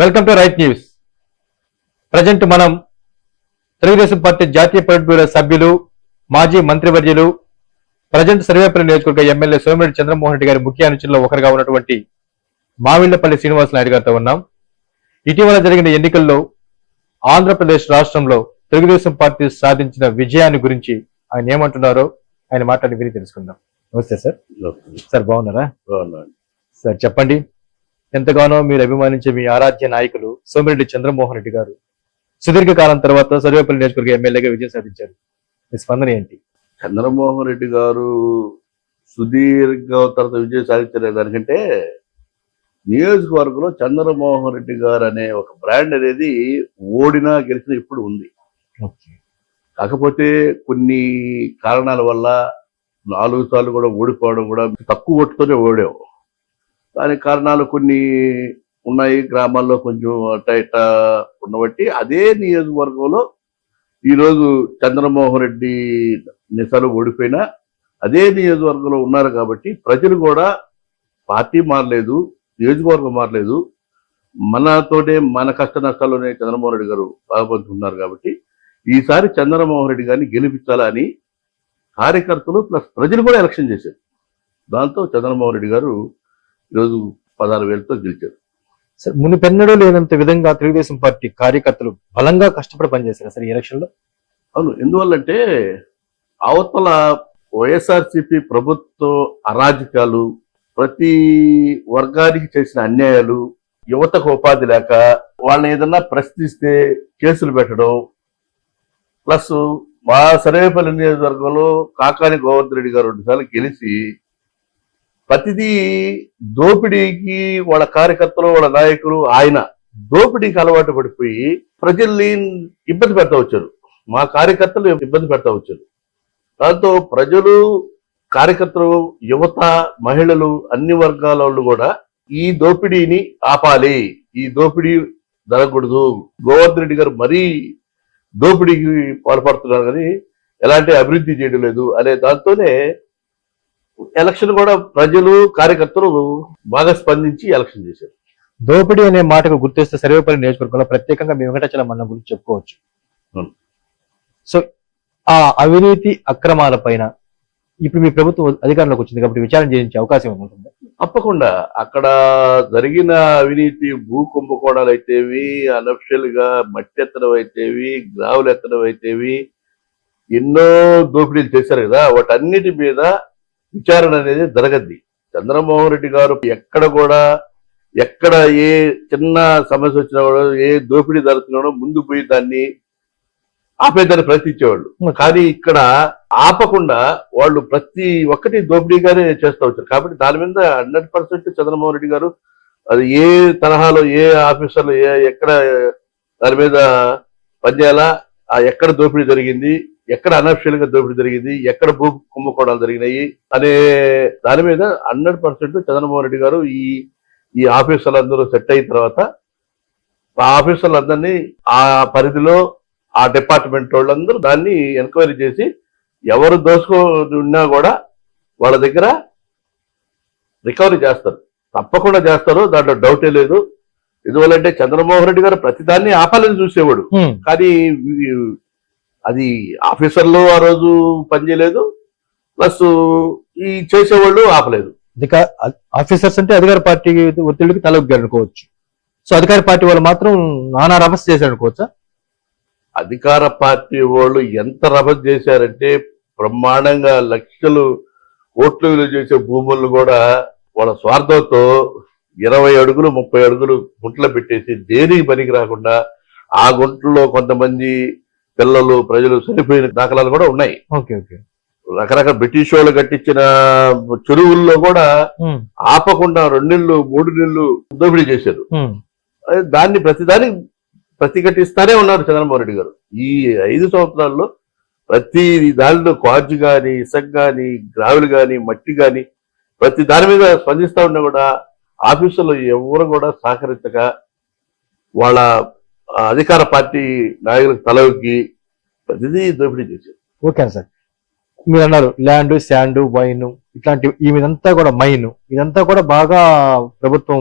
Welcome to right news. Present మనం Telugu Desam party జాతీయ polit bureau సభ్యులు మాజీ మంత్రివర్యులు ప్రజెంట్ సర్వేపల్లి నియోజకవర్గ ఎమ్మెల్యే సోమిరెడ్డి చంద్రమోహన్ రెడ్డి గారి ముఖ్య అనుచరుల్లో ఒకరుగా ఉన్నటువంటి మావిళ్ళపల్లి శ్రీనివాస నాయుడు గారితో ఉన్నాం. ఇటీవల జరిగిన ఎన్నికల్లో ఆంధ్రప్రదేశ్ రాష్ట్రంలో తెలుగుదేశం పార్టీ సాధించిన విజయాన్ని గురించి ఆయన ఏమంటున్నారో ఆయన మాట్లాడి విని తెలుసుకుందాం. నమస్తే సార్. సార్ బాగున్నారా? సార్ చెప్పండి. ఎంతగానో మీరు అభిమానించే మీ ఆరాధ్య నాయకులు సోమిరెడ్డి చంద్రమోహన్ రెడ్డి గారు. సుదీర్ఘ కాలం తర్వాత సర్వేపల్లి నియోజకవర్గ ఎమ్మెల్యేగా విజయం సాధించారు. మీ స్పందన ఏంటి? చంద్రమోహన్ రెడ్డి గారు సుదీర్ఘ తర్వాత విజయం సాధించలేదు దానికంటే నియోజకవర్గంలో చంద్రమోహన్ రెడ్డి గారు అనే ఒక బ్రాండ్ అనేది ఓడినా గెలిచినా ఇప్పుడు ఉంది. కాకపోతే కొన్ని కారణాల వల్ల నాలుగు సార్లు కూడా ఓడిపోవడం కూడా తక్కువ ఓటుతోనే ఓడాం. దానికి కారణాలు కొన్ని ఉన్నాయి. గ్రామాల్లో కొంచెం అట్ట ఇట్ట ఉన్నబట్టి అదే నియోజకవర్గంలో ఈరోజు చంద్రమోహన్ రెడ్డి నిసాలు ఓడిపోయినా అదే నియోజకవర్గంలో ఉన్నారు కాబట్టి ప్రజలు కూడా పార్టీ మారలేదు నియోజకవర్గం మారలేదు. మనతోనే మన కష్ట నష్టాల్లోనే చంద్రమోహన్ రెడ్డి గారు బాగుపడుతున్నారు కాబట్టి ఈసారి చంద్రమోహన్ రెడ్డి గారిని గెలిపించాలని కార్యకర్తలు ప్లస్ ప్రజలు కూడా ఎలక్షన్ చేశారు. దాంతో చంద్రమోహన్ రెడ్డి గారు ఈరోజు పదహారు వేలతో గెలిచారు. సార్ మునిపెన్నడూ లేనంత విధంగా తెలుగుదేశం పార్టీ కార్యకర్తలు బలంగా కష్టపడి పనిచేశారు సార్ ఈ ఎలక్షన్లో అవును ఎందువల్లంటే అవతల వైఎస్ఆర్సిపి ప్రభుత్వ అరాజకాలు ప్రతి వర్గానికి చేసిన అన్యాయాలు యువతకు ఉపాధి లేక వాళ్ళని ఏదన్నా ప్రశ్నిస్తే కేసులు పెట్టడం ప్లస్ మా సర్వేపల్లి నియోజకవర్గంలో కాకాని గోవర్ధన్ రెడ్డి గారు రెండుసార్లు గెలిచి ప్రతిదీ దోపిడీకి వాళ్ళ కార్యకర్తలు వాళ్ళ నాయకులు ఆయన దోపిడీకి అలవాటు పడిపోయి ప్రజల్ని ఇబ్బంది పెడతా వచ్చారు. మా కార్యకర్తలు ఇబ్బంది పెడతా వచ్చారు. దాంతో ప్రజలు కార్యకర్తలు యువత మహిళలు అన్ని వర్గాల వాళ్ళు కూడా ఈ దోపిడీని ఆపాలి. ఈ దోపిడీ జరగకూడదు. గోవర్ధన్ రెడ్డి గారు మరీ దోపిడీకి పాల్పడుతున్నారు కానీ ఎలాంటి అభివృద్ధి చేయడం లేదు అనే దాంతోనే ఎలక్షన్ కూడా ప్రజలు కార్యకర్తలు బాగా స్పందించి ఎలక్షన్ చేశారు. దోపిడీ అనే మాటకు గుర్తిస్తే సర్వేపల్లి నియోజకవర్గంలో ప్రత్యేకంగా మీ వెంకటాచలం మండలం గురించి చెప్పుకోవచ్చు. సో ఆ అవినీతి అక్రమాల పైన ఇప్పుడు మీ ప్రభుత్వం అధికారంలోకి వచ్చింది కాబట్టి విచారణ చేయించే అవకాశం ఉంటుంది? తప్పకుండా. అక్కడ జరిగిన అవినీతి భూ కుంభకోణాలు అయితేవి అనఫిషియల్గా మట్టి ఎత్తడం అయితేవి గ్రావులు ఎత్తడం అయితేవి ఎన్నో దోపిడీలు చేశారు కదా. వాటన్నిటి మీద విచారణ అనేది జరగద్ది. చంద్రమోహన్ రెడ్డి గారు ఎక్కడ కూడా ఎక్కడ ఏ చిన్న సమస్య వచ్చినా కూడా ఏ దోపిడీ జరుగుతున్నాడో ముందు పోయి దాన్ని ఆపేదాన్ని ప్రయత్నించేవాళ్ళు కానీ ఇక్కడ ఆపకుండా వాళ్ళు ప్రతి ఒక్కటి దోపిడీగానే చేస్తూ వచ్చారు. కాబట్టి దాని మీద హండ్రెడ్ పర్సెంట్ చంద్రమోహన్ రెడ్డి గారు అది ఏ తరహాలో ఏ ఆఫీసర్లు ఏ ఎక్కడ దాని మీద పనిచేయాలా ఆ ఎక్కడ దోపిడీ జరిగింది ఎక్కడ అనఫిషియల్గా దోపిడీ జరిగింది ఎక్కడ భూ కుంభకోణాలు జరిగినాయి అనే దాని మీద హండ్రెడ్ పర్సెంట్ చంద్రమోహన్ రెడ్డి గారు ఈ ఈ ఆఫీసర్లు అందరూ సెట్ అయిన తర్వాత ఆ ఆఫీసర్లందరినీ ఆ పరిధిలో ఆ డిపార్ట్మెంట్ వాళ్ళందరూ దాన్ని ఎంక్వైరీ చేసి ఎవరు దోసుకో ఉన్నా కూడా వాళ్ళ దగ్గర రికవరీ చేస్తారు. తప్పకుండా చేస్తారు దాంట్లో డౌటే లేదు. ఎందువల్లంటే చంద్రమోహన్ రెడ్డి గారు ప్రతిదాన్ని ఆపాలని చూసేవాడు. కానీ అది ఆఫీసర్లు ఆ రోజు పనిచేయలేదు ప్లస్ ఈ చేసేవాళ్ళు ఆపలేదు. అధికార ఆఫీసర్స్ అంటే అధికార పార్టీ ఒత్తిడికి తలొగ్గారు అనుకోవచ్చు సో అధికార పార్టీ వాళ్ళు మాత్రం నానా రభస చేశారు అనుకోవచ్చా అధికార పార్టీ వాళ్ళు ఎంత రభస చేశారంటే బ్రహ్మాండంగా లక్షలు కోట్లు విలువ చేసే భూములను కూడా వాళ్ళ స్వార్థంతో ఇరవై అడుగులు ముప్పై అడుగులు గుంటలు పెట్టేసి దేనికి పనికి రాకుండా ఆ గుంటల్లో కొంతమంది పిల్లలు ప్రజలు చనిపోయిన దాఖలాలు కూడా ఉన్నాయి. Okay okay. రకరకాల బ్రిటిష్ వాళ్ళు కట్టించిన చెరువుల్లో కూడా ఆపకుండా రెండు నెలలు మూడు నెలలు దోపిడీ చేశారు. దాన్ని ప్రతిదానికి ప్రతిఘటిస్తానే ఉన్నారు చంద్రబాబు నాయుడు గారు. ఈ ఐదు సంవత్సరాల్లో ప్రతి దానిలో క్వార్జ్ కానీ ఇసుక కానీ గ్రావెల్ కానీ మట్టి కానీ ప్రతి దాని మీద స్పందిస్తా ఉన్నా కూడా ఆఫీసులో ఎవరు కూడా సహకరించక వాళ్ళ అధికార పార్టీ నాయకులకు తలవకి ప్రతిదీ దోపిడీ చేశారు. Okay sir. మీరు అన్నారు ల్యాండ్ శాండ్ వైన్ ఇట్లాంటి ఈ మీదంతా కూడా మైన్ ఇదంతా కూడా బాగా ప్రభుత్వం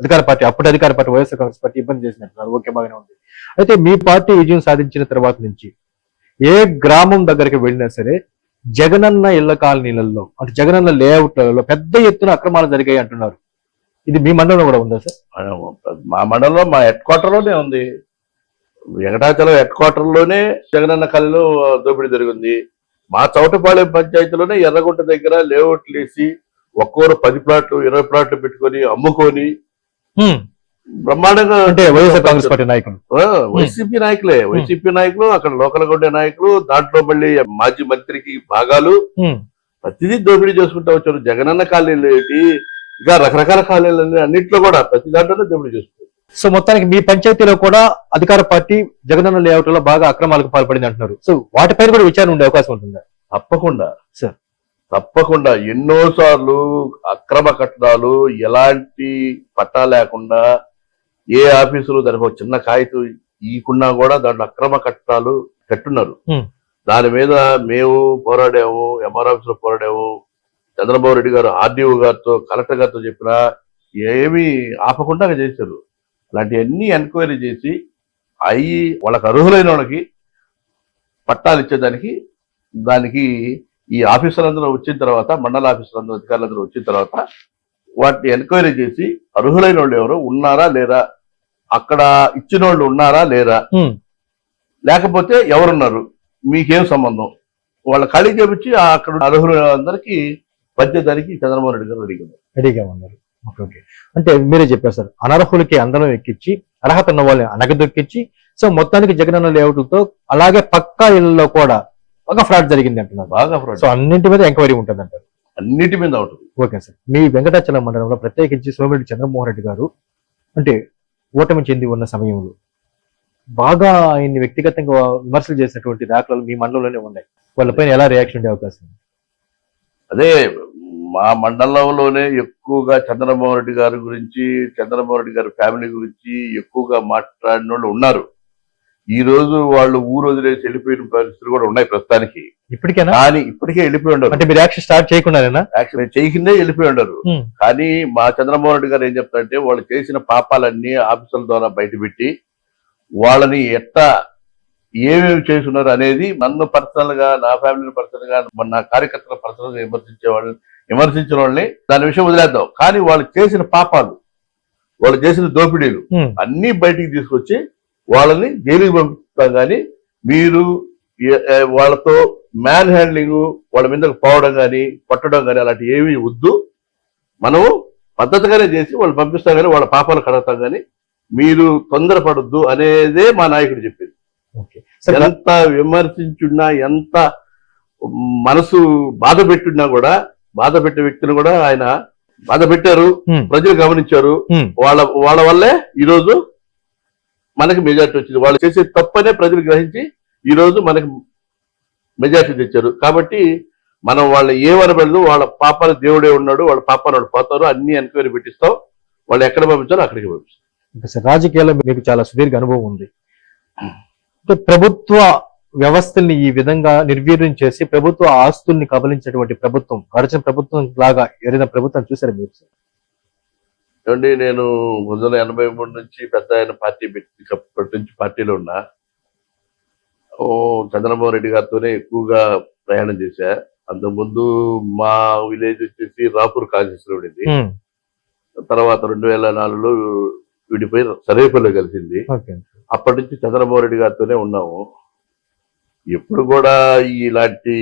అధికార పార్టీ అప్పుడు అధికార పార్టీ వైఎస్ఆర్ కాంగ్రెస్ పార్టీ ఇబ్బంది చేసినట్టున్నారు. ఓకే బాగానే ఉంది. అయితే మీ పార్టీ విజయం సాధించిన తర్వాత నుంచి ఏ గ్రామం దగ్గరికి వెళ్ళినా సరే జగనన్న ఇళ్ళ కాలనీలలో అంటే జగనన్న లేఅవుట్లలో పెద్ద ఎత్తున అక్రమాలు జరిగాయి అంటున్నారు. ఇది మీ మండలంలో కూడా ఉందా సార్? మా మండలంలో మా హెడ్ క్వార్టర్లోనే ఉంది. వెంకటాచలం హెడ్ క్వార్టర్లోనే జగనన్న కళలో దోపిడీ జరిగింది. మా చౌటపాళెం పంచాయతీలోనే ఎర్రగుంట దగ్గర లేఅవుట్లు వేసి ఒక్కోరు పది ప్లాట్లు ఇరవై ప్లాట్లు పెట్టుకొని అమ్ముకొని హ్మ్. బ్రహ్మాండంగా అంటే వైఎస్ఆర్ కాంగ్రెస్ పార్టీ నాయకులు. వైసీపీ నాయకులే. వైసీపీ నాయకులు అక్కడ లోకల్ ఉండే నాయకులు దాంట్లో మళ్ళీ మాజీ మంత్రికి భాగాలు. ప్రతిదీ దోపిడీ చేసుకుంటూ వచ్చారు. జగనన్న కాలనీలు ఏంటి? ఇంకా రకరకాల కాలనీలు అన్నింటిలో కూడా ప్రతి దాంట్లోనే దోపిడీ చేసుకుంటారు. సో మొత్తానికి మీ పంచాయతీలో కూడా అధికార పార్టీ జగనన్న లేఅవుట్లో బాగా అక్రమాలకు పాల్పడింది అంటున్నారు. సో వాటిపైన కూడా విచారణ ఉండే అవకాశం ఉంటుందా? తప్పకుండా. సార్. తప్పకుండా. ఎన్నో సార్లు అక్రమ కట్టడాలు ఎలాంటి పట్టా లేకుండా ఏ ఆఫీసులు దానికి ఒక చిన్న కాగితం ఈకున్నా కూడా దాంట్లో అక్రమ కట్టడాలు కట్టున్నారు. దాని మీద మేము పోరాడాము ఎంఆర్ ఆఫీస్లో పోరాడాము. చంద్రబాబు రెడ్డి గారు ఆర్డీఓ గారితో కలెక్టర్ గారితో చెప్పినా ఏమీ ఆపకుండా చేశారు. అలాంటివన్నీ ఎంక్వైరీ చేసి అవి వాళ్ళకి అర్హులైన వాళ్ళకి పట్టాలు ఇచ్చేదానికి దానికి ఈ ఆఫీసర్లందరూ వచ్చిన తర్వాత మండల ఆఫీసర్లందరూ అధికారులందరూ వచ్చిన తర్వాత వాటిని ఎంక్వైరీ చేసి అర్హులైన వాళ్ళు ఎవరు? ఉన్నారా లేరా అక్కడ ఇచ్చిన వాళ్ళు ఉన్నారా లేరా. లేకపోతే ఎవరున్నారు? మీకేం సంబంధం? వాళ్ళ ఖాళీ చేపించి అక్కడ అర్హులందరికీ పంచేదానికి చంద్రబాబు నాయుడు గారు అడిగారు. రెడీగా ఉన్నారు ఓకే ఓకే. అంటే మీరే చెప్పారు సార్ అనర్హులకి అందరం ఎక్కించి అర్హత ఉన్న వాళ్ళని అనగదొక్కించి సో మొత్తానికి జగనన్న లేఅవుట్లతో అలాగే పక్కా ఇళ్ళలో కూడా ఒక ఫ్రాడ్ జరిగింది అంటున్నారు. బాగా fraud. సో అన్నింటి మీద ఎంక్వైరీ ఉంటుంది అంటారు. అన్నిటి మీద ఉంటుంది ఓకే సార్. మీ వెంకటాచలం మండలంలో ప్రత్యేకించి సోమిరెడ్డి చంద్రమోహన్ రెడ్డి గారు అంటే ఓటమి చెంది ఉన్న సమయంలో బాగా ఆయన్ని వ్యక్తిగతంగా విమర్శలు చేసినటువంటి దాఖలాలు మీ మండలంలోనే ఉన్నాయి. వాళ్ళపైన ఎలా రియాక్షన్ ఉండే అవకాశం? అదే మా మండలంలోనే ఎక్కువగా చంద్రబాబు రెడ్డి గారి గురించి చంద్రబాబు రెడ్డి గారి ఫ్యామిలీ గురించి ఎక్కువగా మాట్లాడిన వాళ్ళు ఉన్నారు. ఈ రోజు వాళ్ళు ఊరు వదిలేసి వెళ్ళిపోయిన పరిస్థితులు కూడా ఉన్నాయి ప్రస్తుతానికి. ఇప్పటికేనా? కానీ ఇప్పటికే వెళ్ళిపోయి ఉండరు. అంటే మీరు యాక్షన్ స్టార్ట్ యాక్చువల్లీ చేయకుందే వెళ్ళిపోయి ఉండరు. కానీ మా చంద్రబాబు నాయుడు గారు ఏం చెప్తారంటే వాళ్ళు చేసిన పాపాలన్నీ ఆఫీసుల ద్వారా బయటపెట్టి వాళ్ళని ఎట్టా ఏమేమి చేస్తున్నారు అనేది నన్ను పర్సనల్గా నా ఫ్యామిలీ పర్సనల్గా మన నా కార్యకర్తల పర్సనల్గా విమర్శించే వాళ్ళని విమర్శించిన వాళ్ళని దాని విషయం వదిలేద్దాం. కానీ వాళ్ళు చేసిన పాపాలు వాళ్ళు చేసిన దోపిడీలు. అన్ని బయటికి తీసుకొచ్చి వాళ్ళని జైలుకి పంపిస్తాం కానీ మీరు వాళ్ళతో మ్యాన్ హ్యాండ్లింగ్ వాళ్ళ మీదకి పోవడం కానీ కొట్టడం కానీ అలాంటి ఏమీ వద్దు. మనము పద్ధతిగానే చేసి వాళ్ళు పంపిస్తాం కానీ వాళ్ళ పాపాలు కడతాం కానీ మీరు తొందరపడొద్దు అనేదే మా నాయకుడు చెప్పింది. ఎంత విమర్శించున్నా ఎంత మనసు బాధ పెట్టున్నా కూడా బాధ పెట్టే వ్యక్తిని కూడా ఆయన బాధ పెట్టారు. ప్రజలు గమనించారు. వాళ్ళ వాళ్ళ వల్లే ఈరోజు మనకి మెజార్టీ వచ్చింది. వాళ్ళు చేసే తప్పనే ప్రజలు గ్రహించి ఈ రోజు మనకి మెజార్టీ తెచ్చారు. కాబట్టి మనం వాళ్ళ ఏమనబడదు వాళ్ళ పాపాలు దేవుడే ఉన్నాడు వాళ్ళ పాపాలు వాళ్ళు పోతారు అన్ని ఎంక్వైరీ పెట్టిస్తాం. వాళ్ళు ఎక్కడ పంపించారో అక్కడికి పంపిస్తాం. ఇంకా సార్ రాజకీయాల్లో మీకు చాలా సుదీర్ఘ అనుభవం ఉంది. ప్రభుత్వ వ్యవస్థల్ని ఈ విధంగా నిర్వీర్యం చేసి ప్రభుత్వ ఆస్తుల్ని కబలించినటువంటి ప్రభుత్వం గడిచిన ప్రభుత్వం లాగా ఏదైనా ప్రభుత్వం చూసారు మీరు? ఏమండి నేను పంతొమ్మిది వందల ఎనభై మూడు నుంచి పెద్ద ఆయన పార్టీ పెట్టినప్పటి నుంచి పార్టీలో ఉన్నా. ఓ చంద్రబాబు రెడ్డి గారితోనే ఎక్కువగా ప్రయాణం చేశా. అంతకుముందు మా విలేజ్ వచ్చేసి రాపూర్ కాన్స్టిట్యూన్సీలో ఉండింది. తర్వాత రెండు వేల నాలుగులో విడిపోయి సర్వేపల్లి కలిసింది. అప్పటి నుంచి చంద్రబాబు రెడ్డి గారితోనే ఉన్నాము. ఎప్పుడు కూడా ఇలాంటి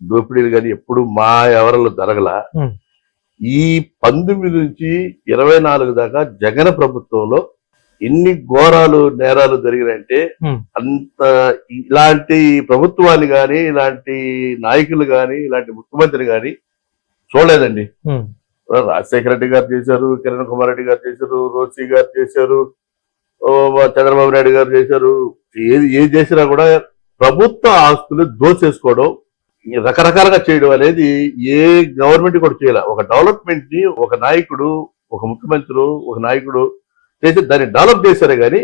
దోపిడీలు కానీ ఎప్పుడు మా ఎవరిలో జరగల. ఈ పంతొమ్మిది నుంచి ఇరవై నాలుగు దాకా జగన్ ప్రభుత్వంలో ఎన్ని ఘోరాలు నేరాలు జరిగినాయంటే. అంత ఇలాంటి ప్రభుత్వాలు కానీ ఇలాంటి నాయకులు కానీ ఇలాంటి ముఖ్యమంత్రి కానీ చూడలేదండి. రాజశేఖర రెడ్డి గారు చేశారు కిరణ్ కుమార్ రెడ్డి గారు చేశారు రోసి గారు చేశారు ఓ, చంద్రబాబు నాయుడు గారు చేశారు ఏది ఏది చేసినా కూడా ప్రభుత్వ ఆస్తులు దోచేసుకోవడం రకరకాలుగా చేయడం అనేది ఏ గవర్నమెంట్ కూడా చేయాల. ఒక డెవలప్మెంట్ని ఒక నాయకుడు ఒక ముఖ్యమంత్రి ఒక నాయకుడు చేసి దాన్ని డెవలప్ చేశారే గాని.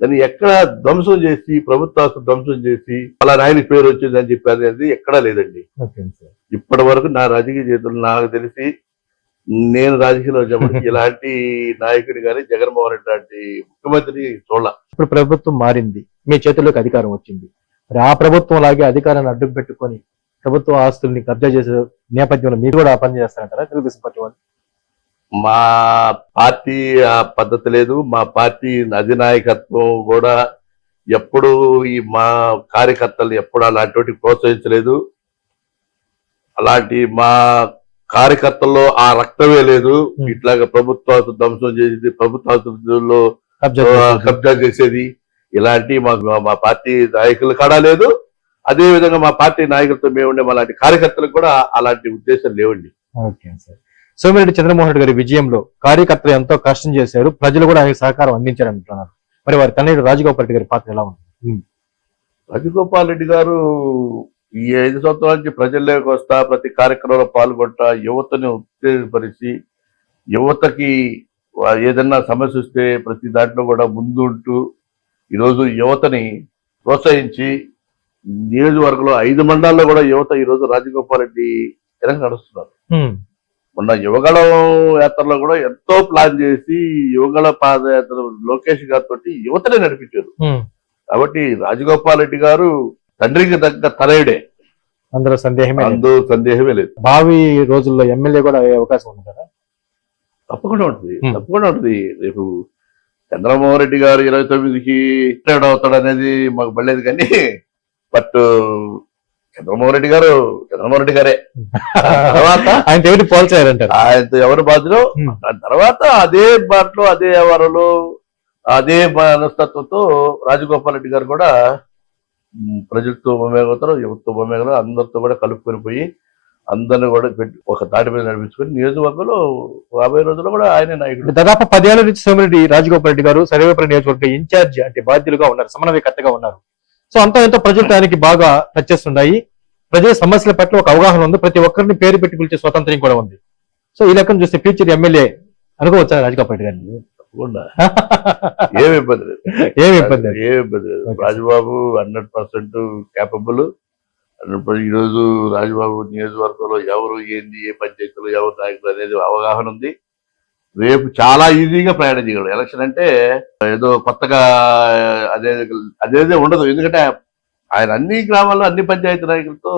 దాన్ని ఎక్కడ ధ్వంసం చేసి ప్రభుత్వ ఆస్తులు ధ్వంసం చేసి అలా నాయన పేరు వచ్చింది అని చెప్పి అనేది ఎక్కడా లేదండి. ఇప్పటి వరకు నా రాజకీయ జీవితంలో నాకు తెలిసి నేను రాజకీయాల్లో వచ్చేప్పటికి ఇలాంటి నాయకుడు కానీ జగన్మోహన్ రెడ్డి లాంటి ముఖ్యమంత్రిని చూడాల. ఇప్పుడు ప్రభుత్వం మారింది. మీ చేతుల్లోకి అధికారం వచ్చింది. మరి ఆ ప్రభుత్వం లాగే అధికారాన్ని అడ్డు పెట్టుకొని ప్రభుత్వ ఆస్తుల్ని కబ్జా చేసే నేపథ్యంలో మీరు కూడా ఆ పని చేస్తారంటారా? తెలుగుదేశం పార్టీ వాళ్ళు? మా పార్టీ ఆ పద్ధతి లేదు. మా పార్టీ అధినాయకత్వం కూడా ఎప్పుడు ఈ మా కార్యకర్తలు ఎప్పుడు అలాంటి ప్రోత్సహించలేదు. అలాంటి మా కార్యకర్తల్లో ఆ రక్తమే లేదు. ఇట్లాగా ప్రభుత్వ ధ్వంసం చేసేది. ప్రభుత్వ కబ్జా చేసేది. ఇలాంటి మాకు మా పార్టీ నాయకులు కాడా లేదు. అదే విధంగా మా పార్టీ నాయకులతో మేము ఉండే అలాంటి కార్యకర్తలకు కూడా అలాంటి ఉద్దేశం లేవండి. Okay sir. సోమిరెడ్డి చంద్రమోహన్ రెడ్డి గారి విజయంలో కార్యకర్తలు ఎంతో కష్టం చేశారు. ప్రజలు కూడా ఆయనకు సహకారం అందించారు అంటున్నారు. మరి వారి తనయుడు రాజగోపాల్ రెడ్డి గారి పాత్ర ఎలా ఉంది? రాజగోపాల్ రెడ్డి గారు ఈ ఐదు సంవత్సరాల నుంచి ప్రజల్లోకి వస్తా ప్రతి కార్యక్రమంలో పాల్గొంటా యువతని ఉత్తేజపరిచి యువతకి ఏదన్నా సమస్య వస్తే ప్రతి దాంట్లో కూడా ముందుంటూ ఈరోజు యువతని ప్రోత్సహించి నియోజకవర్గంలో ఐదు మండలాల్లో కూడా యువత ఈరోజు రాజగోపాల్ రెడ్డి వెనక నడుస్తున్నారు. మొన్న యువగళం యాత్రలో కూడా ఎంతో ప్లాన్ చేసి యువగళ పాదయాత్ర లోకేష్ గారితో యువతనే నడిపించారు. కాబట్టి రాజగోపాల్ రెడ్డి గారు తండ్రికి తగ్గ తనయుడే అందులో సందేహమే లేదు. అందు సందేహమే లేదు భావి రోజుల్లో ఎమ్మెల్యే కూడా అయ్యే అవకాశం ఉంది కదా తప్పకుండా ఉంటుంది. తప్పకుండా ఉంటుంది. రేపు చంద్రమోహన్ రెడ్డి గారు ఇరవై తొమ్మిదికి రిటైర్డ్ అవుతాడు అనేది మాకు పడలేదు కానీ బట్ చంద్రమోహన్ రెడ్డి గారు చంద్రమోహన్ రెడ్డి గారే. తర్వాత ఆయన ఎవరి పోల్చారంటారు. ఆయనతో ఎవరు బాధ్యులు. దాని తర్వాత అదే బాటలో అదే వ్యవహారంలో అదే మనస్తత్వంతో రాజగోపాల్ రెడ్డి గారు కూడా ప్రజలతో మమేగవుతారు యువతతో మమేగలు అందరితో కూడా కలుపుకొని పోయి అందరిని కూడా పెట్టి ఒక తాటి మీద నడిపించుకొని నియోజకవర్గంలో రాబోయే రోజుల్లో కూడా ఆయనే నాయకుడు. దాదాపు పదేళ్ళ నుంచి సోమిరెడ్డి రాజగోపాల్ రెడ్డి గారు సర్వేపల్లి నియోజకవర్గ ఇన్ఛార్జ్ అంటే బాధ్యులుగా ఉన్నారు సమన్వయకర్తగా ఉన్నారు. సో అంతా ఎంతో ప్రజలతో ఆయనకి బాగా టచ్ చేస్తున్నాయి ప్రజల సమస్యల పట్ల ఒక అవగాహన ఉంది. ప్రతి ఒక్కరిని పేరు పెట్టి పిలిచే స్వాతంత్ర్యం కూడా ఉంది. సో ఈ లెక్కను చూస్తే ఫ్యూచర్ ఎమ్మెల్యే అనుకోవచ్చా రాజగోపాల్ రెడ్డి గారిని? తప్పకుండా. ఏమి ఇబ్బంది లేదు. ఏమి ఇబ్బంది లేదు. ఏమి ఇబ్బంది లేదు. రాజుబాబు హండ్రెడ్ పర్సెంట్ క్యాపబుల్ ఈ రోజు రాజుబాబు నియోజకవర్గంలో ఎవరు ఏంది ఏ పంచాయతీలో ఎవరు నాయకులు అనేది అవగాహన ఉంది. రేపు చాలా ఈజీగా ప్రయాణం చేయగలడు ఎలక్షన్ అంటే ఏదో కొత్తగా అదే అదేదే ఉండదు. ఎందుకంటే ఆయన అన్ని గ్రామాల్లో అన్ని పంచాయతీ నాయకులతో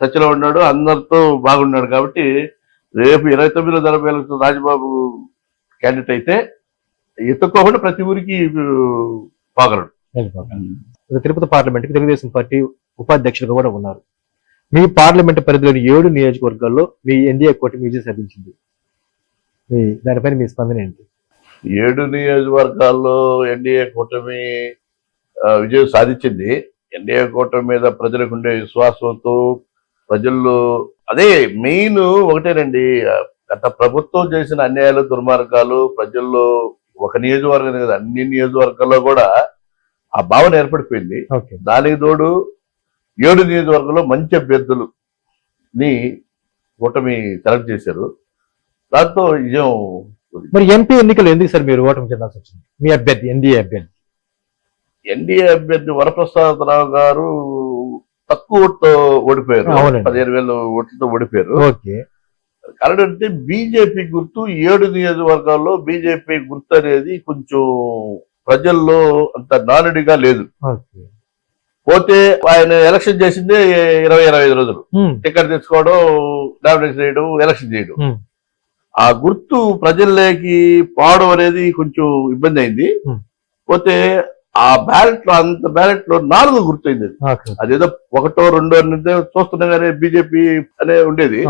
టచ్లో ఉన్నాడు అందరితో బాగున్నాడు కాబట్టి రేపు ఇరవై తొమ్మిదిలో జరపే ఎలక్షన్ రాజుబాబు క్యాండిడేట్ అయితే ఎత్తుక్కోకుండా ప్రతి ఊరికి పోగలడు. తిరుపతి పార్లమెంట్కి తెలుగుదేశం పార్టీ ఉపాధ్యక్షులుగా కూడా ఉన్నారు. మీ పార్లమెంట్ పరిధిలోని ఏడు నియోజకవర్గాల్లో మీ ఎన్డీఏ కూటమి విజయం సాధించింది మీ దానిపైన మీ స్పందన ఏంటి? ఏడు నియోజకవర్గాల్లో ఎన్డీఏ కూటమి విజయం సాధించింది. ఎన్డీఏ కూటమి మీద ప్రజలకు ఉండే విశ్వాసంతో ప్రజల్లో అదే మెయిన్ ఒకటేనండి గత ప్రభుత్వం చేసిన అన్యాయాలు దుర్మార్గాలు ప్రజల్లో ఒక నియోజకవర్గం కదా అన్ని నియోజకవర్గాల్లో కూడా ఆ భావన ఏర్పడిపోయింది. ఓకే. దానికి తోడు ఏడు నియోజకవర్గంలో మంచి అభ్యర్థులు ని కూటమి సెలెక్ట్ చేశారు. దాంతో విజయం మరి ఎంపీ ఎన్నికలు ఎందుకు సార్ మీరు ఓటమి చెందాల్సి వచ్చింది? మీ అభ్యర్థి ఎన్డీఏ అభ్యర్థి. ఎన్డీఏ అభ్యర్థి వరప్రసాదరావు గారు తక్కువ ఓటుతో ఓడిపోయారు. పదిహేను వేల ఓట్లతో ఓడిపోయారు. ఓకే. కారణం అంటే బీజేపీ గుర్తు ఏడు నియోజకవర్గాల్లో బీజేపీ గుర్తు అనేది కొంచెం ప్రజల్లో అంత నానుడిగా లేదు. ఓకే. పోతే ఆయన ఎలక్షన్ చేసిందే ఇరవై ఇరవై ఐదు రోజులు. టికెట్ తెచ్చుకోవడం నామినేషన్ చేయడం ఎలక్షన్ చేయడం. ఆ గుర్తు ప్రజల్లోకి పోవడం అనేది కొంచెం ఇబ్బంది అయింది. పోతే ఆ బ్యాలెట్లో అంత బ్యాలెట్లో నాలుగు గుర్తయింది అదేదో ఒకటో రెండో కానీ బీజేపీ అనే ఉండేది.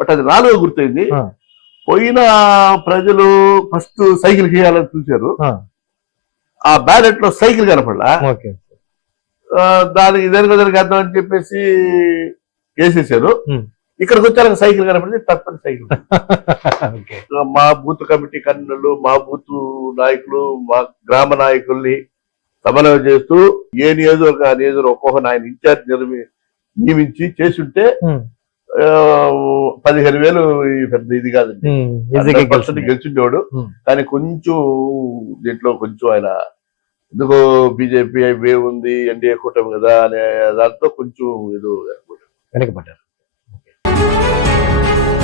బట్ అది నాలుగో గుర్తయింది. పోయిన ప్రజలు ఫస్ట్ సైకిల్ చేయాలని చూశారు. ఆ, బ్యాలెట్లో సైకిల్ కనపడలా. దానికి ఇదనుకో వేద్దాం అని చెప్పేసి వేసేసారు. ఇక్కడికి వచ్చాక సైకిల్ కనపడింది తప్పని సైకిల్. మా బూత్ కమిటీ కన్నులు మా బూత్ నాయకులు మా గ్రామ నాయకుల్ని సమన్వయం చేస్తూ ఏ నియోజకవర్గ నియోజకవర్గం ఒక్కొక్క నాయన ఇన్ఛార్జ్ నిర్మి నియమించి చేస్తుంటే ఆ, పదిహేను వేలు పెద్ద ఇది కాదండి. పర్సెంట్. గెలిచిండేవాడు. కానీ కొంచెం దీంట్లో కొంచెం ఆయన ఎందుకో బీజేపీ వే ఉంది ఎన్డీఏ కూటమి కదా అనే దాంతో కొంచెం ఇది వెనకబడ్డారు.